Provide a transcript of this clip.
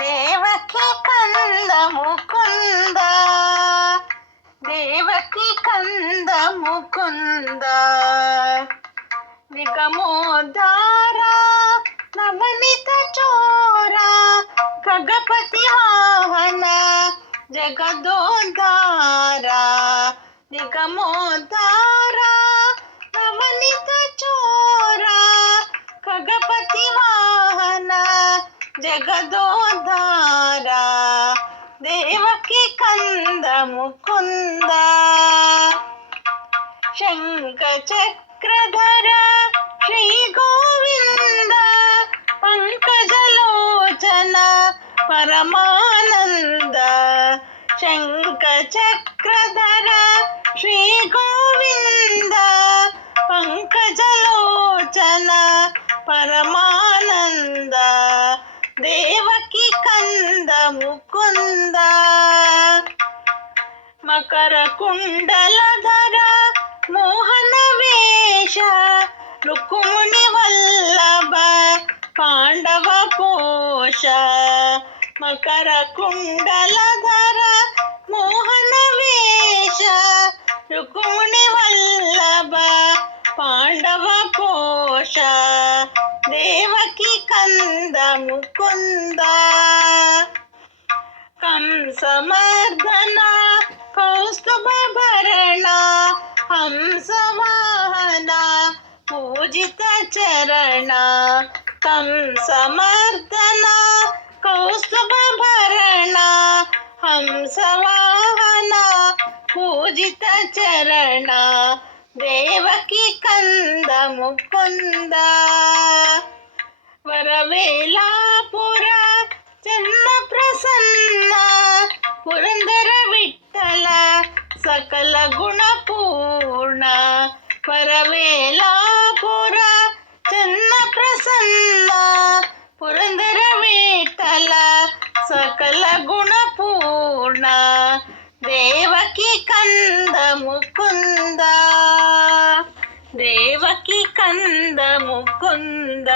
దేవకి కంద ముకుంద, దేవకి కంద ముకుంద, నిగమోద్ధార నవనిత చోర, ఖగపతి వాహన జగదోద్ధార, నిగమోద్ధార నవనిత చోర, ఖగపతి వాహన జగదోద్ధార, దేవకి కంద ముకుంద, శంఖ చక్రధర శ్రీ గోవింద, పంకజలోచన పరమానంద, శంఖ చక్రధర శ్రీ గోవింద, పంకజలోచన పరమానంద, దేవకి కంద ముకుంద, మకర కుండలధర మోహన వేష, రుక్మిణి వల్లభ పాండవ పోష, మకర కుండలధర మోహన వేష, రుక్మిణి వల్లభ పాండవ పోష, దేవకి కంద ముకుంద, కంసమర్దన కౌస్తుభ భరణ, హంసవాహన పూజిత చరణ, కంసమర్దన కౌస్తుభ భరణ, హంసవాహన పూజిత చరణ, దేవకి కంద ముకుంద, వరవేలాపుర చన్న ప్రసన్న, పురందర విఠల సకల గుణపూర్ణ, వరవేలాపుర చన్న ప్రసన్న, పురందర విఠల సకల గుణపూర్ణ, దేవకి కంద ముకుంద, దేవకి కంద ముకుంద.